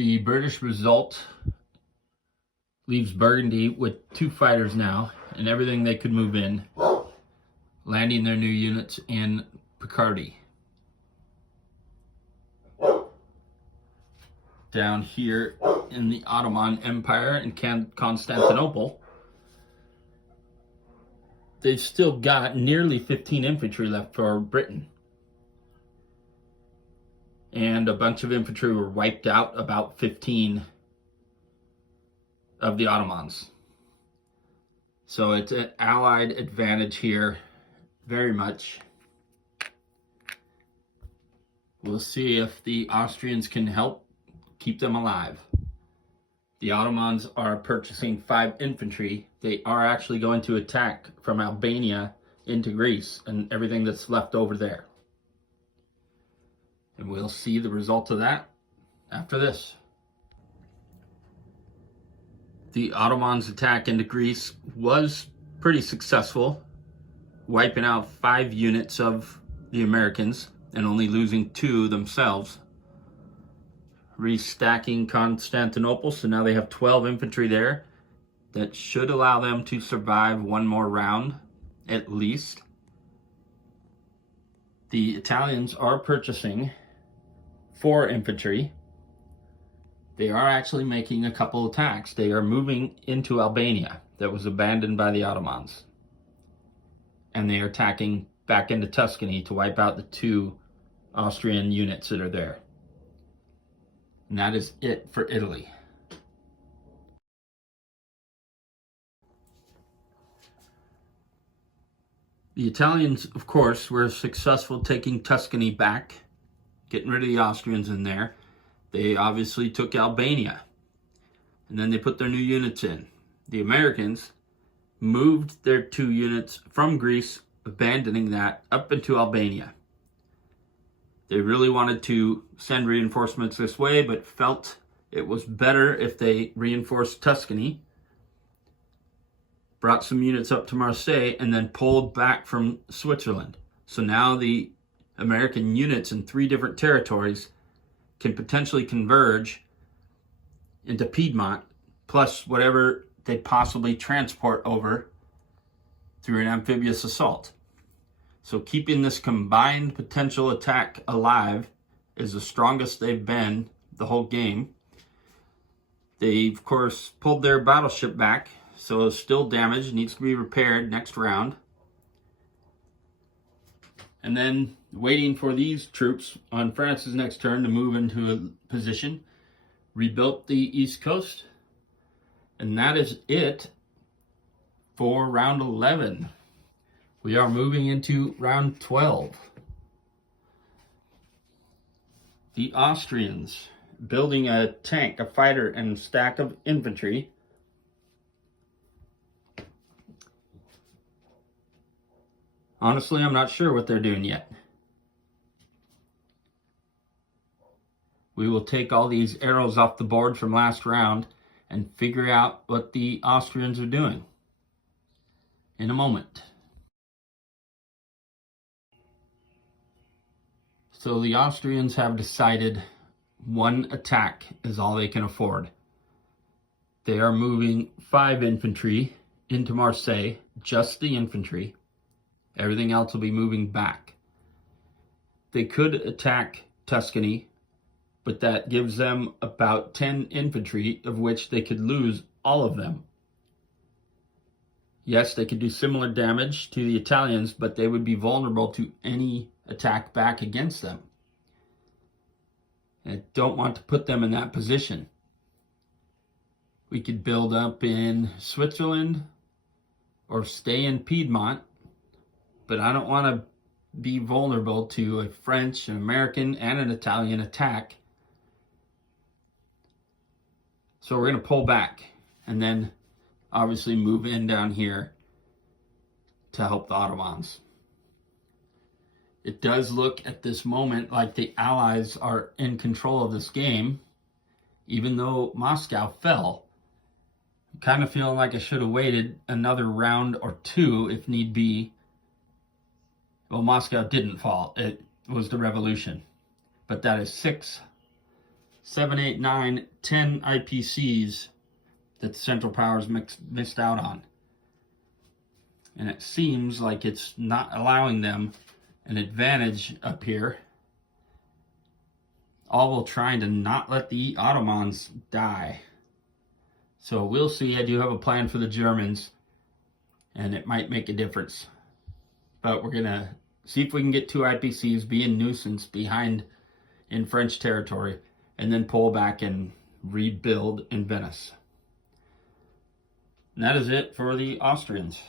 The British result leaves Burgundy with 2 fighters now and everything they could move in, landing their new units in Picardy. Down here in the Ottoman Empire in Constantinople, they've still got nearly 15 infantry left for Britain. And a bunch of infantry were wiped out, about 15 of the Ottomans. So it's an Allied advantage here, very much. We'll see if the Austrians can help keep them alive. The Ottomans are purchasing 5 infantry. They are actually going to attack from Albania into Greece and everything that's left over there. And we'll see the result of that after this. The Ottomans' attack into Greece was pretty successful, wiping out 5 units of the Americans and only losing 2 themselves. Restacking Constantinople, so now they have 12 infantry there. That should allow them to survive one more round, at least. The Italians are purchasing 4 infantry. They are actually making a couple attacks. They are moving into Albania, that was abandoned by the Ottomans. And they are attacking back into Tuscany to wipe out the 2 Austrian units that are there. And that is it for Italy. The Italians, of course, were successful taking Tuscany back, getting rid of the Austrians in there. They obviously took Albania, and then they put their new units in. The Americans moved their 2 units from Greece, abandoning that, up into Albania. They really wanted to send reinforcements this way, but felt it was better if they reinforced Tuscany, brought some units up to Marseille, and then pulled back from Switzerland. So now the American units in 3 different territories can potentially converge into Piedmont, plus whatever they possibly transport over through an amphibious assault. So keeping this combined potential attack alive is the strongest they've been the whole game. They, of course, pulled their battleship back, so it's still damaged, needs to be repaired next round. And then waiting for these troops on France's next turn to move into a position, rebuilt the East Coast. And that is it for round 11. We are moving into round 12. The Austrians building a tank, a fighter, and a stack of infantry. Honestly, I'm not sure what they're doing yet. We will take all these arrows off the board from last round and figure out what the Austrians are doing in a moment. So the Austrians have decided 1 attack is all they can afford. They are moving 5 infantry into Marseille, just the infantry. Everything else will be moving back. They could attack Tuscany, but that gives them about 10 infantry, of which they could lose all of them. Yes, they could do similar damage to the Italians, but they would be vulnerable to any attack back against them. I don't want to put them in that position. We could build up in Switzerland or stay in Piedmont, but I don't want to be vulnerable to a French, an American, and an Italian attack. So we're going to pull back and then obviously move in down here to help the Ottomans. It does look at this moment like the Allies are in control of this game, even though Moscow fell. I'm kind of feeling like I should have waited another round or 2 if need be. Well, Moscow didn't fall. It was the revolution. But that is 6 7, 8, 9, 10 IPCs that the Central Powers missed out on. And it seems like it's not allowing them an advantage up here, all while trying to not let the Ottomans die. So we'll see. I do have a plan for the Germans, and it might make a difference. But we're going to see if we can get 2 IPCs, be a nuisance behind in French territory, and then pull back and rebuild in Venice. And that is it for the Austrians.